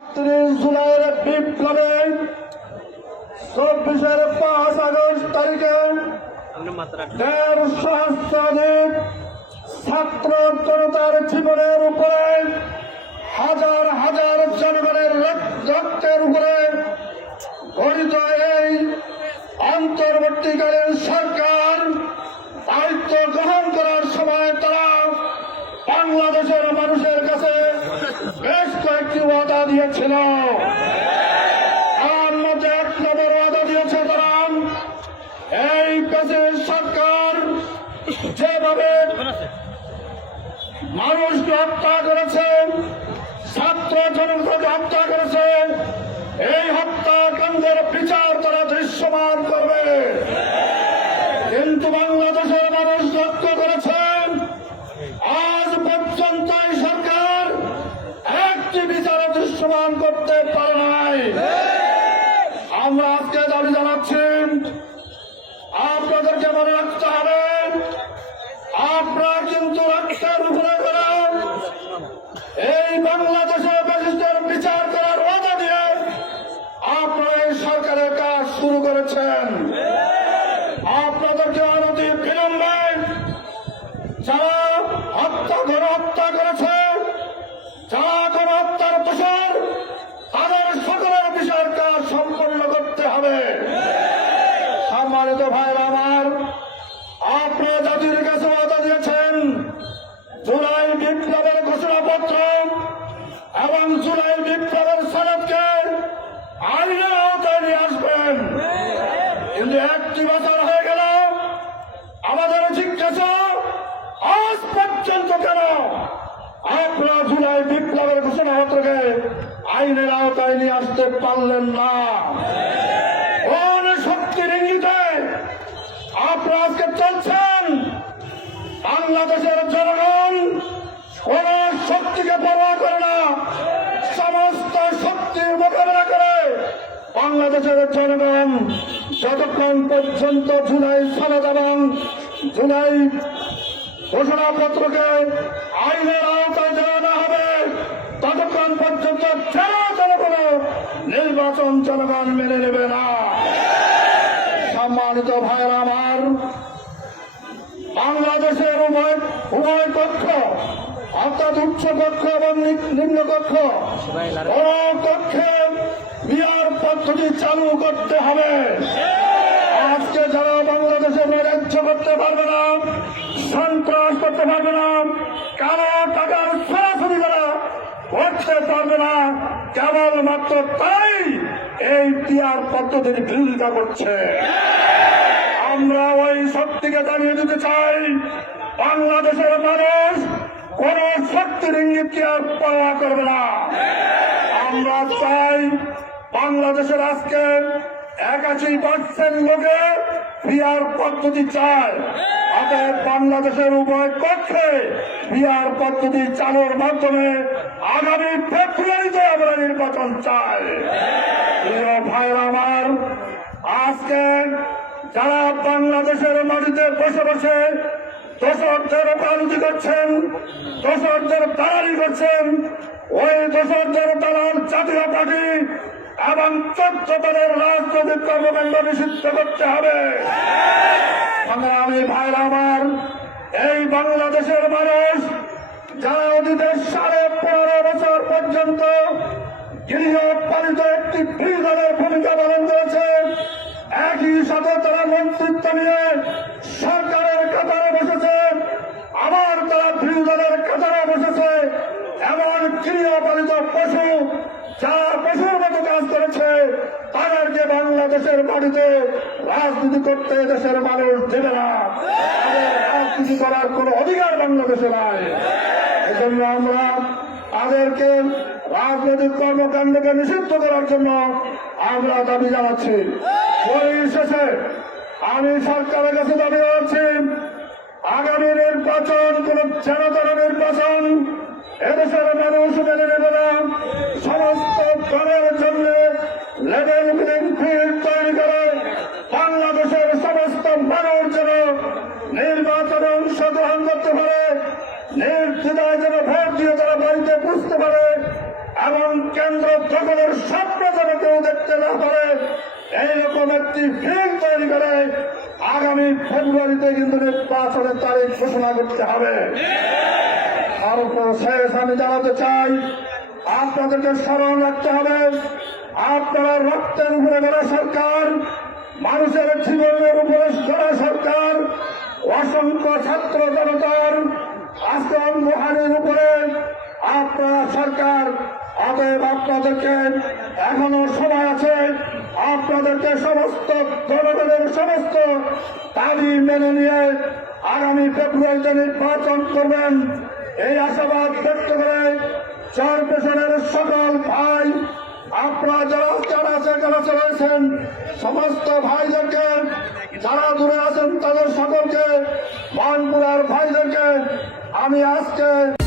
তিরিশ জুলাইয়ের বিপ্লবে চব্বিশের পাঁচ আগস্ট তারিখে দেড় সহস্রাধিক ছাত্র জনতার জীবনের উপরে, হাজার হাজার জনগণের রক- রক্তের উপরে গঠিত এই অন্তর্বর্তীকালীন সরকার দায়িত্ব গ্রহণ করার সময় তারা বাংলাদেশের মানুষের কাছে বেশ কয়েকটি ওয়াদা দিয়েছিল। তার মধ্যে এক নম্বর ওয়াদা দিয়েছে তারা এই পেশের সরকার যেভাবে মানুষকে হত্যা করেছে ছাত্র জনতাকে হত্যা করেছে এই হত্যাকাণ্ডের বিচার তারা দৃশ্যমান করবে কিন্তু বাংলাদেশের মানুষ লক্ষ্য করেছেন আজ পর্যন্ত এই সরকার একটি বিচার দৃশ্যমান করতে পারে নাই আমরা আজকে দাবি জানাচ্ছি আপনাদেরকে মনে রাখতে হবে আপনারা কিন্তু রক্তের উপরে করেন এই বাংলাদেশে ব্যারিস্টার বিচার করার ওয়াদা দিয়ে আপনারা এই সরকারের কাজ শুরু করেছেন আপনাদেরকে অনতি বিলম্বে যারা হত্যা করে হত্যা করেছে যারা কোনো হত্যার দোষর তাদের সকলের বিচার কাজ সম্পন্ন করতে হবে সম্মানিত ভাইরা আমার আপনারা জাতির কাছে ওয়াদা দিয়েছেন জুলাই বিপ্লবের ঘোষণাপত্র এবং জুলাই বিপ্লবের সনদকে আইনের আওতায় নিয়ে আসবেন কিন্তু একটি বছর হয়ে গেল আমাদের জিজ্ঞাসা আজ পর্যন্ত কেন? আপনারা জুলাই বিপ্লবের ঘোষণাপত্রকে আইনের আওতায় নিয়ে আসতে পারলেন না। শক্তির ইঙ্গিতে আপনারা আজকে চলছেন। বাংলাদেশের জনগণ কোন শক্তিকে পরোয়া করে না, সমস্ত শক্তির মোকাবেলা করে বাংলাদেশের জনগণ যতক্ষণ পর্যন্ত জুলাই সনদ এবং জুলাই ঘোষণাপত্রকে আইনের আওতায় দেওয়া না হবে। ততক্ষণ পর্যন্ত যারা জনগণ নির্বাচন জনগণ মেনে নেবে না। সম্মানিত ভাইরা আমার, বাংলাদেশের উভয় উভয় কক্ষ অর্থাৎ উচ্চ কক্ষ এবং নিম্ন কক্ষ কোন কক্ষে বিয়ার পদ্ধতি চালু করতে হবে। আজকে যারা বাংলাদেশে রাজ্য করতে পারবে না। সন্ত্রাস করতে পারবে না। কারও টাকার সরাসরি তারা করতে পারবে না। কেবলমাত্র তাই এই বিয়ার পদ্ধতির বিরোধিতা করছে। আমরা ওই শক্তিকে জানিয়ে দিতে চাই, বাংলাদেশের মানুষ কোন শক্তির ইঙ্গিতকে আর পাওয়া করবে না। আমরা চাই বাংলাদেশের আজকে একাশি পার্সেন্ট লোকে বিয়ার পদ্ধতি চায়। অতএব বাংলাদেশের উভয় কক্ষে বিহার পদ্ধতি চালুর মাধ্যমে আগামী ফেব্রুয়ারিতে আমরা নির্বাচন চাই। প্রিয় ভাইরা আমার, আজকে যারা বাংলাদেশের মাটিতে বসে বসে দোষরদের ওকালতি করছেন দোষরদের দালালি করছেন, ওই দোষরদের দালাল জাতীয় পার্টি এবং চোদ্দ দলের রাজনৈতিক কর্মকাণ্ড নিষিদ্ধ করতে হবে। আমি ভাইরা আমার, এই বাংলাদেশের মানুষ যারা অতীতের সাড়ে পনেরো বছর পর্যন্ত গৃহপালিত একটি বিরোধের ভূমিকা পালন করেছে, একই সাথে তারা মন্ত্রিত্ব নিয়ে সরকারের কাতারে বসেছে, আবার তারা বিরোধীদের কাতারে বসেছে, এমন গৃহপালিত পশু যারা পশুর মতো কাজ করেছে তাদেরকে বাংলাদেশের মাটিতে রাজনীতি করতে দেশের মানুষ দেবে না। রাজনীতি করার কোনো অধিকার বাংলাদেশে নাই। এজন্য আমরা তাদেরকে রাজনৈতিক কর্মকাণ্ডকে নিষিদ্ধ করার জন্য আমরা দাবি জানাচ্ছি। পরিশেষে আমি সরকারের কাছে দাবি জানাচ্ছি, আগামী নির্বাচন, কোন জনতার নির্বাচন, এদেশের মানুষ মেনে নির্দ্বিধায় যেন ভোট দিয়ে তারা বাড়িতে বুঝতে পারে এবং কেন্দ্র দখলের স্বপ্ন যেন কেউ দেখতে না পারে, এইরকম একটি ফিল্ড তৈরি করে আগামী ফেব্রুয়ারিতে কিন্তু নির্বাচনের তারিখ ঘোষণা করতে হবে। আর উপর শেষ আমি জানাতে চাই, আপনাদেরকে স্মরণ রাখতে হবে, আপনারা রক্তের উপরে গড়া সরকার, মানুষের জীবনের উপরে গড়া সরকার, অসংখ্য ছাত্র জনতার আশ্রম মহানের উপরে আপনারা সরকার, অতএব আপনাদেরকে এখনও সময় আছে, আপনাদেরকে সমস্ত জনগণের সমস্ত দাবি মেনে নিয়ে আগামী ফেব্রুয়ারিতে নির্বাচন করবেন। এই আশাবাদ ব্যক্ত করে চার পেশনের সকল ভাই, আপনারা যারা যারা সেখানে রয়েছেন সমস্ত ভাইদেরকে, যারা দূরে আছেন, তাদের সকলকে মানপুরার ভাইদেরকে আমি আজকে